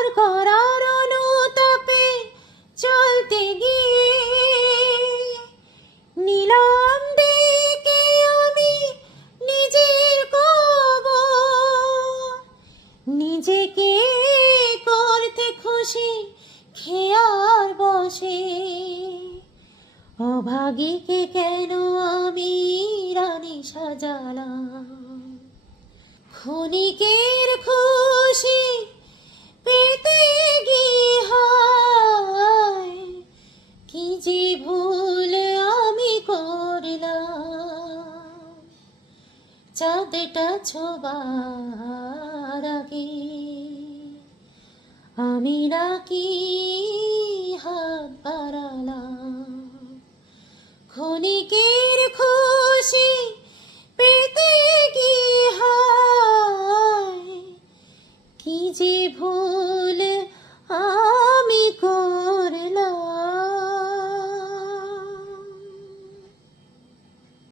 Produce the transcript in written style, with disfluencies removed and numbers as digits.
পার করার অনুতাপে চলতে গিয়ে নিলাম ডেকে আমি নিজের কবর। নিজেকে করতে খুশি খেয়ার বসে, অভাগীকে কেন আমি রানী সাজালাম। ক্ষণিকের খুশি পেতে গিয়ে হায় কি যে ভুল আমি করলাম। চাঁদটা ছোবার আগে আমি নাকি হাত বাড়ালাম। ক্ষণিকের